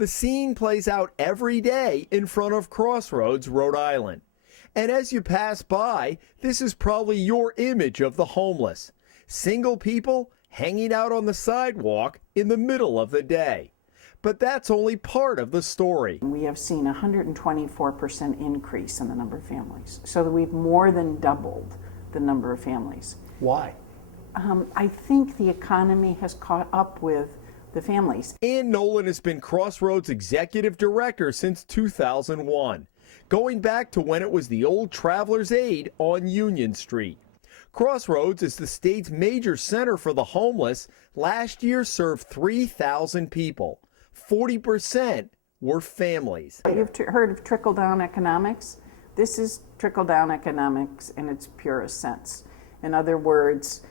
The scene plays out every day in front of Crossroads, Rhode Island. And as you pass by, this is probably your image of the homeless. Single people hanging out on the sidewalk in the middle of the day. But that's only part of the story. We have seen a 124% increase in the number of families. So that we've more than doubled the number of families. Why? I think the economy has caught up with the families. Ann Nolan has been Crossroads Executive Director since 2001, going back to when it was the old Traveler's Aid on Union Street. Crossroads is the state's major center for the homeless. Last year served 3,000 people. 40% were families. You've heard of trickle-down economics? This is trickle-down economics in its purest sense. In other words,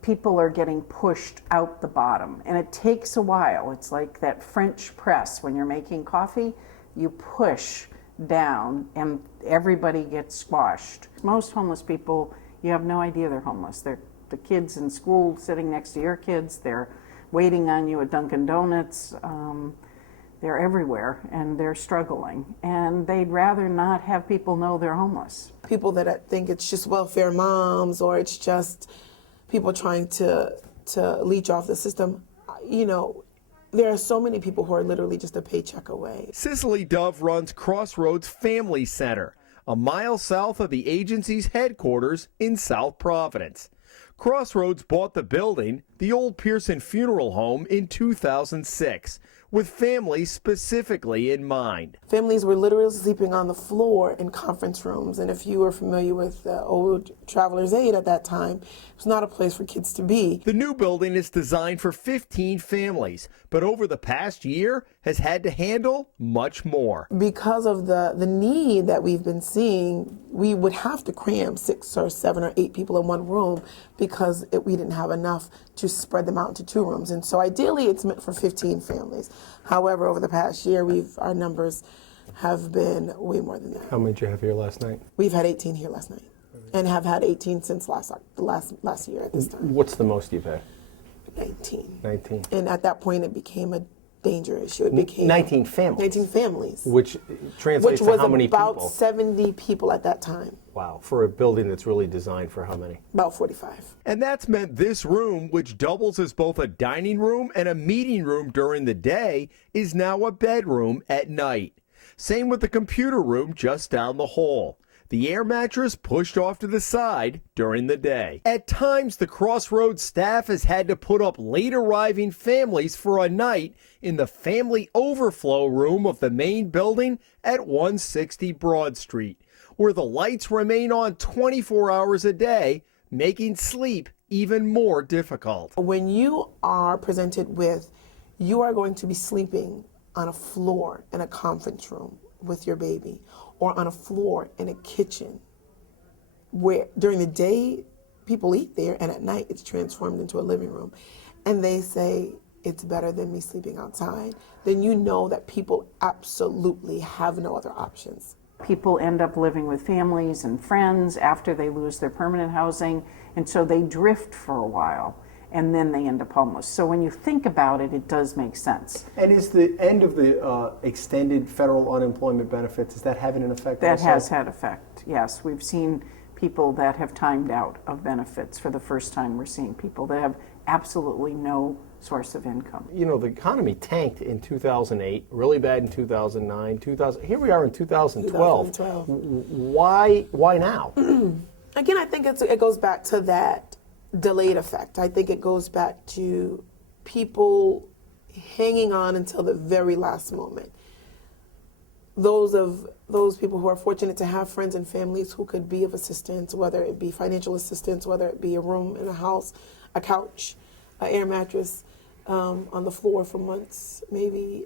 people are getting pushed out the bottom, and it takes a while. It's like that French press when you're making coffee. You push down and everybody gets squashed. Most homeless people, you have no idea they're homeless. They're the kids in school sitting next to your kids. They're waiting on you at Dunkin' Donuts. They're everywhere and they're struggling, and they'd rather not have people know they're homeless. People that think it's just welfare moms or it's just people trying to leech off the system, you know, there are so many people who are literally just a paycheck away. Cicely Dove runs Crossroads Family Center, a mile south of the agency's headquarters in South Providence. Crossroads bought the building, the old Pearson Funeral Home, in 2006, with families specifically in mind. Families were literally sleeping on the floor in conference rooms, and if you were familiar with the old Traveler's Aid at that time, it was not a place for kids to be. The new building is designed for 15 families, but over the past year has had to handle much more. Because of the need that we've been seeing, we would have to cram 6 or 7 or 8 people in one room because we didn't have enough to spread them out into 2 rooms. And so ideally it's meant for 15 families. However, over the past year, our numbers have been way more than that. How many did you have here last night? We've had 18 here last night, and have had 18 since last year at this time. What's the most you've had? 19. 19. And at that point, it became a danger issue. It became 19 families. 19 families. Which translates to how many people? Which was about 70 people at that time. Wow, for a building that's really designed for how many? About 45. And that's meant this room, which doubles as both a dining room and a meeting room during the day, is now a bedroom at night. Same with the computer room just down the hall. The air mattress pushed off to the side during the day. At times, the Crossroads staff has had to put up late arriving families for a night in the family overflow room of the main building at 160 Broad Street, where the lights remain on 24 hours a day, making sleep even more difficult. When you are presented with, you are going to be sleeping on a floor in a conference room with your baby, or on a floor in a kitchen, where during the day people eat there and at night it's transformed into a living room, and they say it's better than me sleeping outside, then you know that people absolutely have no other options. People end up living with families and friends after they lose their permanent housing, and so they drift for a while, and then they end up homeless. So when you think about it, it does make sense. And is the end of the extended federal unemployment benefits, is that having an effect? That also? has had effect, yes. We've seen people that have timed out of benefits. For the first time, we're seeing people that have absolutely no source of income. You know, the economy tanked in 2008, really bad in 2009, 2000. Here we are in 2012. 2012. Why now? Again, I think it goes back to that delayed effect. I think it goes back to people hanging on until the very last moment. Those people who are fortunate to have friends and families who could be of assistance, whether it be financial assistance, whether it be a room in a house, a couch, an air mattress on the floor for months, maybe.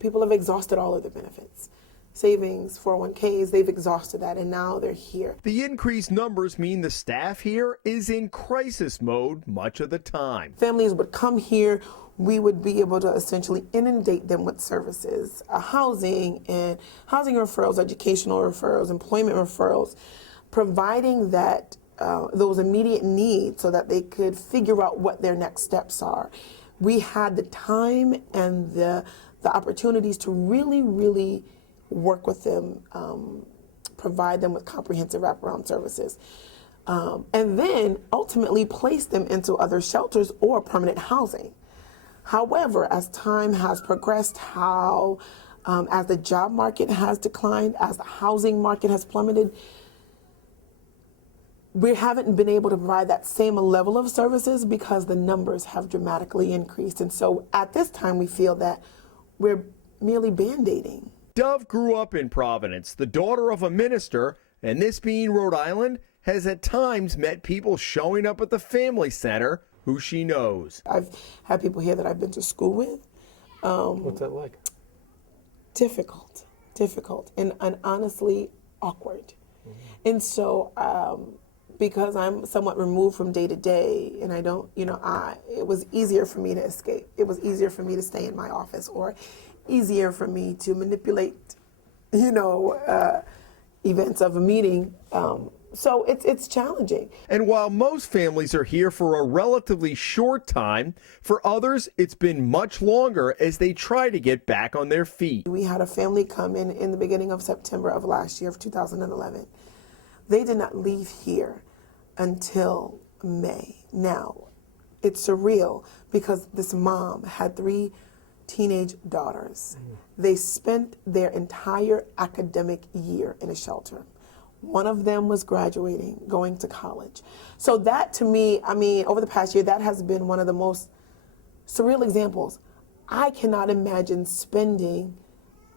People have exhausted all of the benefits. Savings, 401ks, they've exhausted that, and now they're here. The increased numbers mean the staff here is in crisis mode much of the time. Families would come here, we would be able to essentially inundate them with services, housing referrals, educational referrals, employment referrals, providing that those immediate needs so that they could figure out what their next steps are. We had the time and the the opportunities to really, really work with them, provide them with comprehensive wraparound services, and then ultimately place them into other shelters or permanent housing. However, as time has progressed, as the job market has declined, as the housing market has plummeted, we haven't been able to provide that same level of services because the numbers have dramatically increased. And so at this time, we feel that we're merely band-aiding. Dove grew up in Providence, the daughter of a minister, and this being Rhode Island, has at times met people showing up at the family center who she knows. I've had people here that I've been to school with. What's that like? Difficult, and honestly awkward. And so because I'm somewhat removed from day to day, and I don't, it was easier for me to escape. It was easier for me to stay in my office, or easier for me to manipulate, events of a meeting. So it's challenging. And while most families are here for a relatively short time, for others it's been much longer as they try to get back on their feet. We had a family come in the beginning of September of last year, of 2011. They did not leave here until May. Now, it's surreal because this mom had 3 teenage daughters. They spent their entire academic year in a shelter. One of them was graduating, going to college. So that, to me, over the past year, that has been one of the most surreal examples. I cannot imagine spending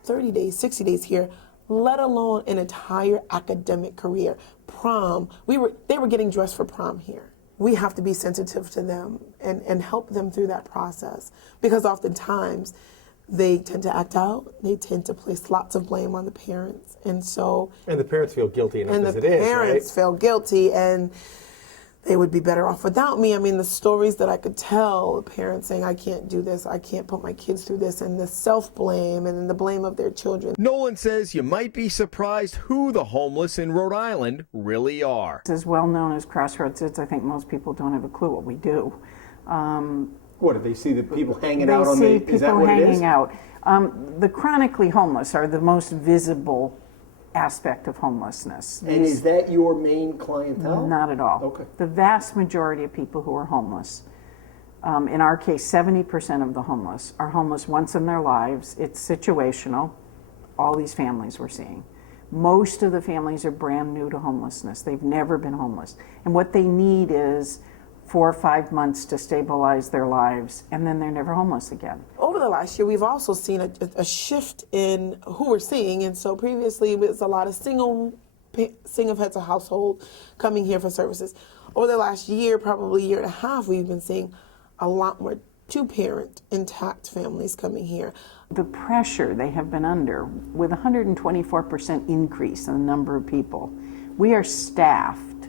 30 days, 60 days here, let alone an entire academic career. Prom, they were getting dressed for prom here. We have to be sensitive to them and help them through that process, because oftentimes they tend to act out. They tend to place lots of blame on the parents. And the parents feel guilty enough as it is, right? And the parents feel guilty, and they would be better off without me. The stories that I could tell, parents saying, I can't do this, I can't put my kids through this, and the self-blame and then the blame of their children. Nolan says you might be surprised who the homeless in Rhode Island really are. It's as well known as Crossroads is. I think most people don't have a clue what we do. What, do they see the people hanging They out on see the, is that people what it is? hanging out. The chronically homeless are the most visible aspect of homelessness. And is that your main clientele? Not at all. Okay. The vast majority of people who are homeless, in our case, 70% of the homeless are homeless once in their lives. It's situational. All these families we're seeing. Most of the families are brand new to homelessness. They've never been homeless. And what they need is 4 or 5 months to stabilize their lives, and then they're never homeless again. Over the last year, we've also seen a shift in who we're seeing. And so previously, it was a lot of single heads of household coming here for services. Over the last year, probably year and a half, we've been seeing a lot more 2-parent intact families coming here. The pressure they have been under, with 124% increase in the number of people, we are staffed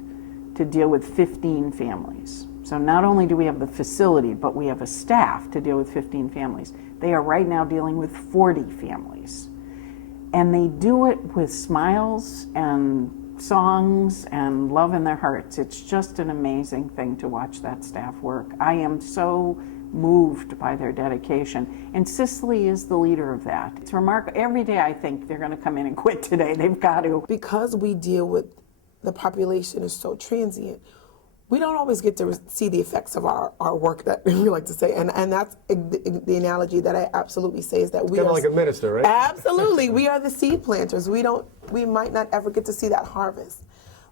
to deal with 15 families. So not only do we have the facility, but we have a staff to deal with 15 families. They are right now dealing with 40 families. And they do it with smiles and songs and love in their hearts. It's just an amazing thing to watch that staff work. I am so moved by their dedication. And Cicely is the leader of that. It's remarkable. Every day I think they're going to come in and quit today. They've got to. Because we deal with the population is so transient, we don't always get to see the effects of our work, that we like to say. And that's the analogy that I absolutely say, is that we Kind are of like a minister, right? Absolutely. We are the seed planters. We might not ever get to see that harvest,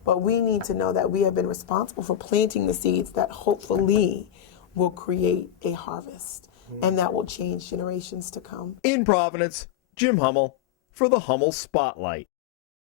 but we need to know that we have been responsible for planting the seeds that hopefully will create a harvest, and that will change generations to come. In Providence, Jim Hummel for the Hummel Spotlight.